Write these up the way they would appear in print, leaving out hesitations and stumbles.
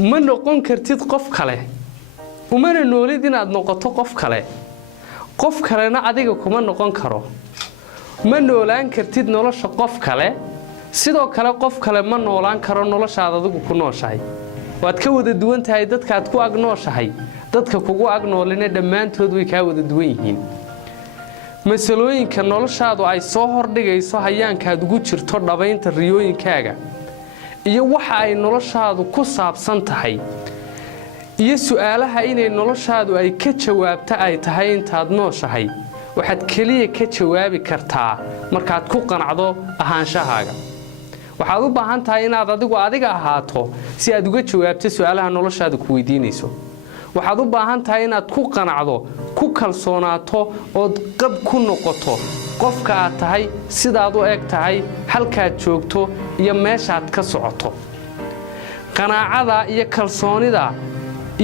ma noqon kartid qof kale umana noolid inaad noqoto qof kalena adiga kuma noqon karo ma noolaan kartid nolosha qof kale sidoo kale qof kale ma noolaan karo noloshaada adigu ku nooshahay waad ka wada duwan tahay dadka aad ku ag nooshahay dadka kugu ag noolina dhammaantood way ka wada duwan yihiin masalooyinka noloshaadu ay soo hordhigayso hayaankaad ugu jirto dhabaynta riyooyinkaaga iyo waxa ay noloshaadu ku saabsan tahay iyo su'aalaha inay noloshaadu ay ka jawaabta ay tahay intaad nooshahay waxaad kaliya ka jawaabi kartaa markaad ku qanacdo ahaanshahaaga waxaad u baahan tahay inaad adiga ahaato si aad uga jawaabto su'aalaha noloshaadu ku weydiinayso waxaad u baahan tahay inaad ku qanacdo ku kalsoonaato oo qab ku noqoto qofka aad tahay sidaad u eg tahay halkaad joogto iyo meeshaad ka socoto qanaacada iyo kalsoonida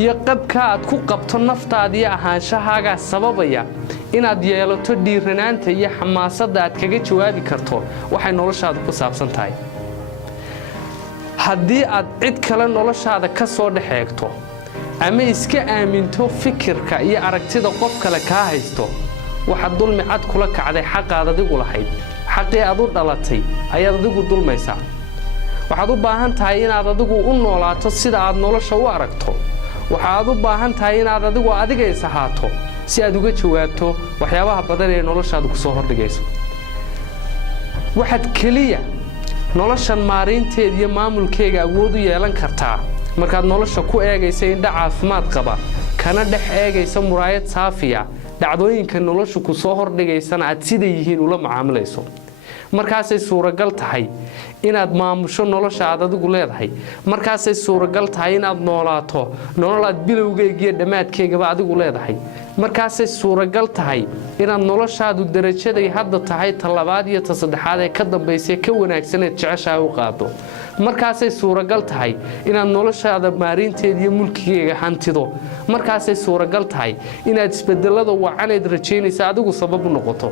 iyo qabka aad ku qabto naftaada iyo ahaanshahaaga sababaya inaad yeelato dhiiranaanta iyo xamaasadda aad kaga jawaabi karto waxay noloshaadu ku saabsan tahay haddii aad cid kale noloshaada ka soo dhaxeegto ama iska aaminto fikirka iyo aragtida qof kale ka haysto waxa dulmi cad kula kacday xaqaad adigu lahayd xaqii aad u dhalatay ayaad adigu dulmaysaa waxaad u baahan tahay inaad adigu u noolaato sida aad nolosha u aragto waxaad u baahan tahay inaad adiga isahaato si aad uga jawaabto waxyaabaha badan ee noloshaadu ku soo hordhigayso waxaad kaliya noloshan maareynteed iyo maamulkeega awood u yeelan kartaa markaad nolosha ku eegaysa indha caafimaad qaba kana dhex eegaysa muraayad saafiya dhacdooyinka nolosha ku soo hordhigaysana aad sida yihiin ula macaamilayso markaasay suuragal tahay inaad maamusho nolosha aad adigu leedahay markaasay suuragal tahay inaad noolaato nolol aad bilowgeega iyo dhammaadkeegaba adigu leedahay markaasay suuragal tahay inaad noloshaadu darajaday hadda tahay ta labaad iyo ta saddexaad ee ka dambaysay ka wanaagsaneed jeceshaha u qaado markaasay suuragal tahay inaad noloshaada maarinteed iyo mulkigeega hantido markaasay suuragal tahay inaad isbedelada wacaneed rajaynaysa adigu sabab u noqoto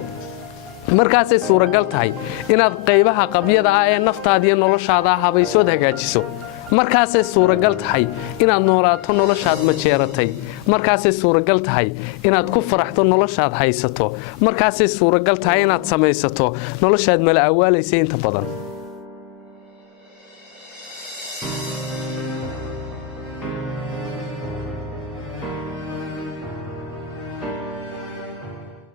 markaasay suuragal tahay inaad qaybaha qabyada ah ee naftaada iyo noloshaada habaysood hagaajiso markaasay suuragal tahay inaad noolaato noloshaad majeeratay markaasay suuragal tahay inaad ku faraxdo noloshaad haysato markaasay suuragal tahay inaad samaysato noloshaad mala awaalaysa inta badan